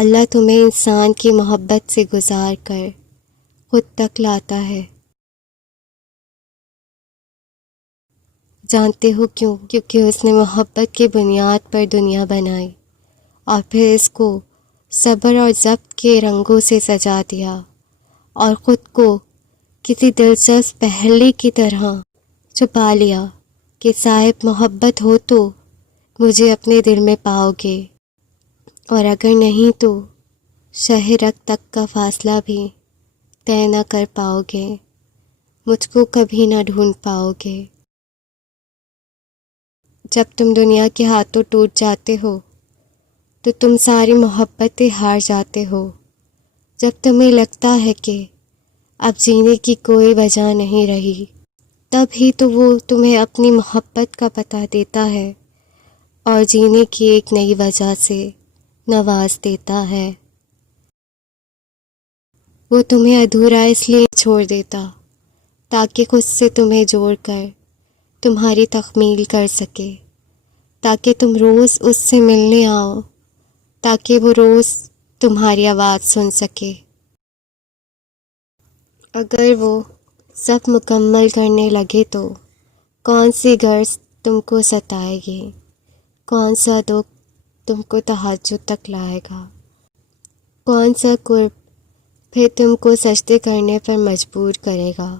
اللہ تمہیں انسان کی محبت سے گزار کر خود تک لاتا ہے۔ جانتے ہو کیوں؟ کیونکہ اس نے محبت کی بنیاد پر دنیا بنائی اور پھر اس کو صبر اور ضبط کے رنگوں سے سجا دیا اور خود کو کسی دلچسپ پہلے کی طرح چھپا لیا کہ صاحب محبت ہو تو مجھے اپنے دل میں پاؤ گے، اور اگر نہیں تو شہرک تک کا فاصلہ بھی طے نہ کر پاؤ گے، مجھ کو کبھی نہ ڈھونڈ پاؤ گے۔ جب تم دنیا کے ہاتھوں ٹوٹ جاتے ہو تو تم ساری محبتیں ہار جاتے ہو۔ جب تمہیں لگتا ہے کہ اب جینے کی کوئی وجہ نہیں رہی، تب ہی تو وہ تمہیں اپنی محبت کا پتہ دیتا ہے اور جینے کی ایک نئی وجہ سے نواز دیتا ہے۔ وہ تمہیں ادھورا اس لیے چھوڑ دیتا تاکہ خود سے تمہیں جوڑ کر تمہاری تکمیل کر سکے، تاکہ تم روز اس سے ملنے آؤ، تاکہ وہ روز تمہاری آواز سن سکے۔ اگر وہ سب مکمل کرنے لگے تو کون سی غرض تم کو ستائے گی، کون سا دکھ تم کو تہجد تک لائے گا، کون سا قرب پھر تم کو سجدے کرنے پر مجبور کرے گا۔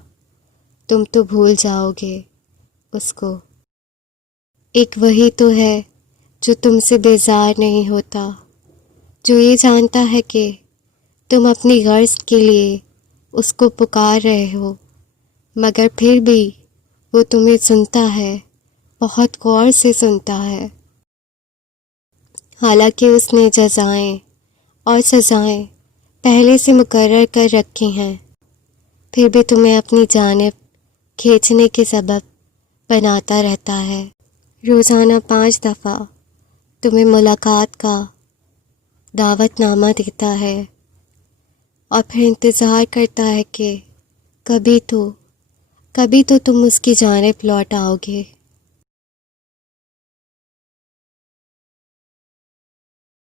تم تو بھول جاؤ گے اس کو۔ ایک وہی تو ہے جو تم سے بیزار نہیں ہوتا، جو یہ جانتا ہے کہ تم اپنی غرض کے لیے اس کو پکار رہے ہو، مگر پھر بھی وہ تمہیں سنتا ہے، بہت غور سے سنتا ہے۔ حالانکہ اس نے جزائیں اور سزائیں پہلے سے مقرر کر رکھی ہیں، پھر بھی تمہیں اپنی جانب کھینچنے کے سبب بناتا رہتا ہے۔ روزانہ 5 دفعہ تمہیں ملاقات کا دعوت نامہ دیتا ہے اور پھر انتظار کرتا ہے کہ کبھی تو تم اس کی جانب لوٹ آؤ گے۔